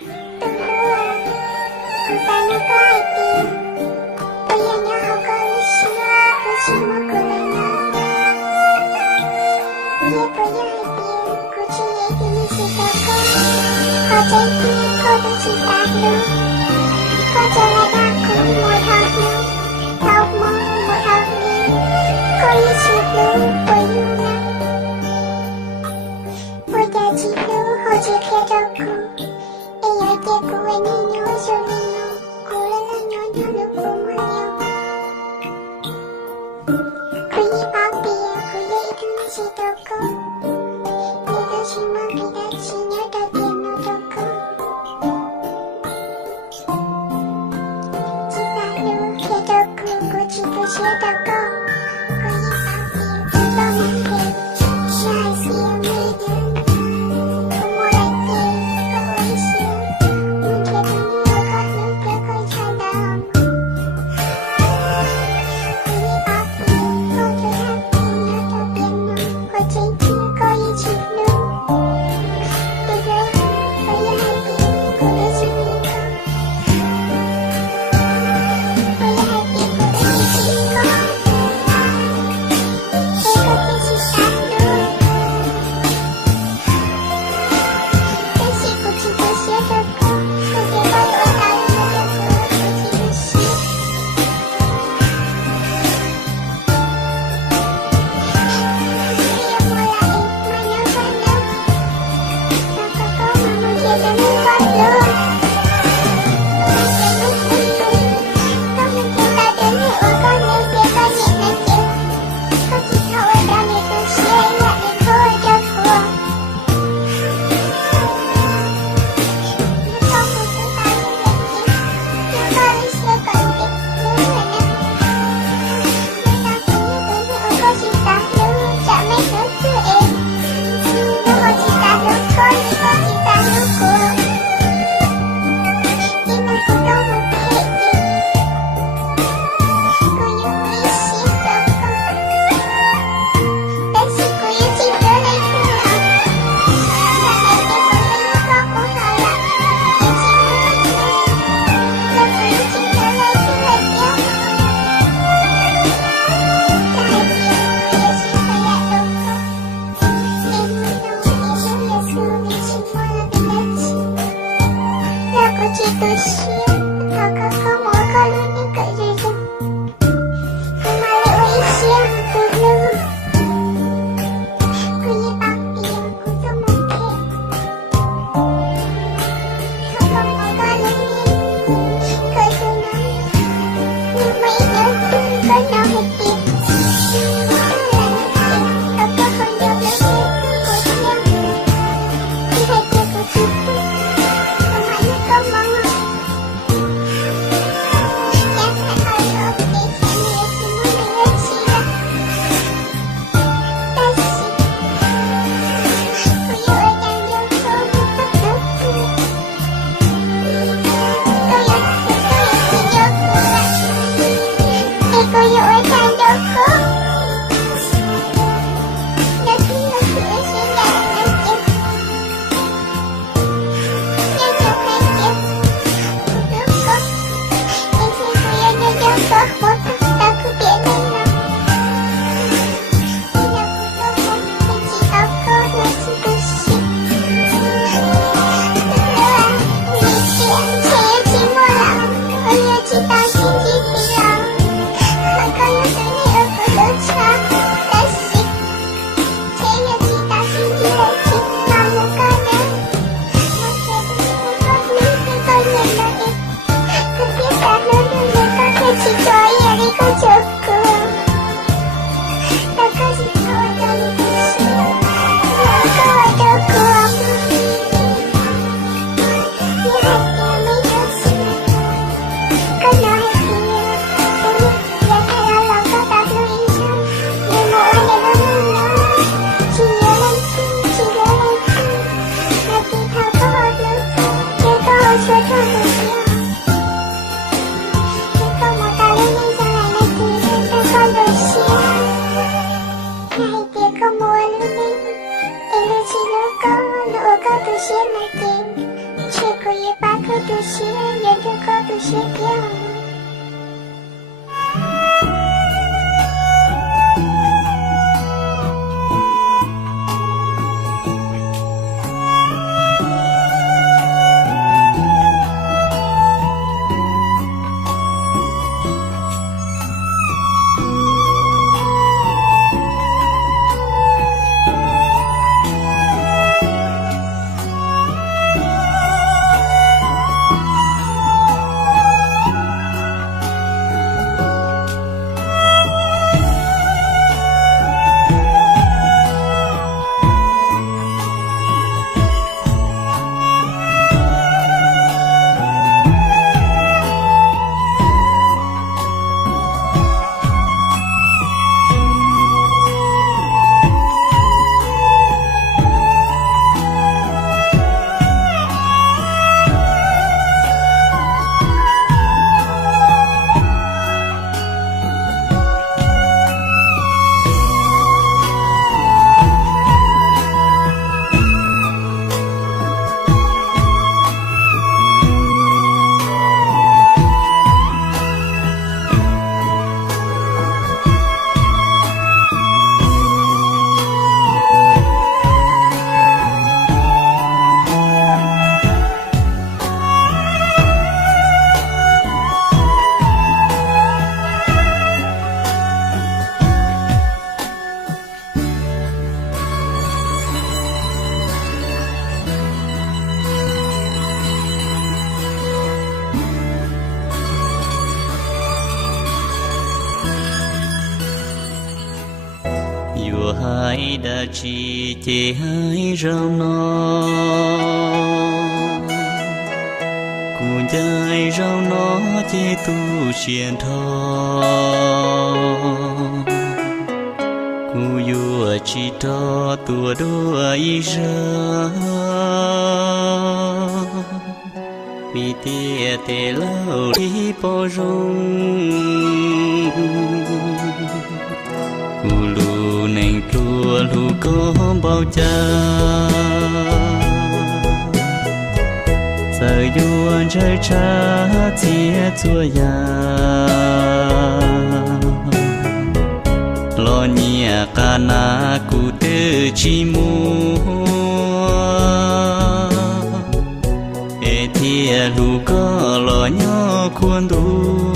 Tôi hứa sana có ai tìm. Bây giờ nhau học có lý chỉ một cô lời nói. Giờ bây giờ hai tiền, cô chỉ ấy thì mình sẽ có con. Họ trái tim, cô tôi chỉ tạc luôn. Cô trở lại đã cũng một học luôn. Học mong một học đi. Cô ý chỉ luôn, bởi yêu lắm. Bây giờ chỉ luôn, họ chỉ khẽ đâu cô. Ê ở kia cô ấy đi nhớ rồi đi nhớ. Cô là nhớ nhớ lúc cô mới nhau. Cô ý bảo bìa, cô lấy thương chỉ đâu cô. Nếu tôi chỉ mong khi đã chỉ nhớ đầu tiên nó đâu cô. Chỉ là lúc khẽ đâu cô chỉ tôi chia đâu cô. Cô ý bảo bìa, tôi bao năm kề. Trai xìa mê đơn. Cô mua lại tiền, cô ấy xìa. Muốn kia tôi nhớ có nước kia cô trả đồng. Cô ý bảo bìa, cô tôi hát tiền nhớ đầu tiên nó. Cô trên kia cô ý chỉ nước. Tôi gửi cô ý hai tiền, cô ấy chỉ biết cô. Cô ý hai tiền, cô ấy chỉ biết cô. Cô có thể chỉ tắt luôn. Cái gì cô chỉ tôi xía cho cô. Cô kia có lỗi nào mà cho cô chỉ tôi xía. Bây giờ mua lại mà nhớ con đâu. Sao có mà mua kia cho nó con luôn. Mà kia nó xinh tươi. Có mình kia ta đến thì ôi con nên kia con nhẹ là chịu. Có chỉ thôi ra mẹ tôi xía lại để thôi cho cô. Nó không có tôi ta như vậy chứ. Nó có lý xía còn kịp luôn rồi nè. Người ta cũng như tôi như ôi có chỉ ta luôn. Chả mấy nữa chứ em. Nó có chỉ ta luôn con như có chỉ ta luôn cô. Nhưng mà cô đâu một thể gì. Cô yêu lý xía cho con. Bác sĩ cô yêu chim đỡ lấy cô nào. Là ngày kia cô lấy nó con cô hỏi là em chim đỡ lấy cô. Là cô yêu chim đỡ lấy cô là kéo. Là hai kia cô yêu chim phải lại đâu cô. Em mới đâu em yêu là xưa vì chim mua là vì đã chi. Là cô chỉ tôi xia. Họ có không mỗi có luôn như cậy rồi rừng. Mà lại lấy xia từ lưng. Cô như bác bìa cô cho một thể. Họ không mỗi có luôn như. Cô tôi nói. Nhưng mấy đứa có nào hết tiền. Họ là hết tiền. Họ có không đâu là hết. Cô theo. Khi hai kia cô chỉ tôi. Không phải như có mong không. Chắc phải hỏi ốm để xem mẹ thì muốn đưa chi là. Ta xí. Cô yêu ở đang yêu cô như tất cả cô. Tôi yêu chỉ yêu cô là. Ê cô yêu ở đang đâu cô. Nó cứ yêu sẽ lại nó chừng. cô ye ba cô tu xia ye tu cô tu xia kia hai đã chỉ chế hai rau nó cùng dài rau nó chế tu truyền thọ cu yêu chỉ cho tua đua ý ra vì tia tê lâu đi bỏ rong lu neng tua lu có bao cha giờ yuan chơi cha chia chua ya lo nhẹ cana cu tư chi mu e thia lu có lo nhỏ khuôn đủ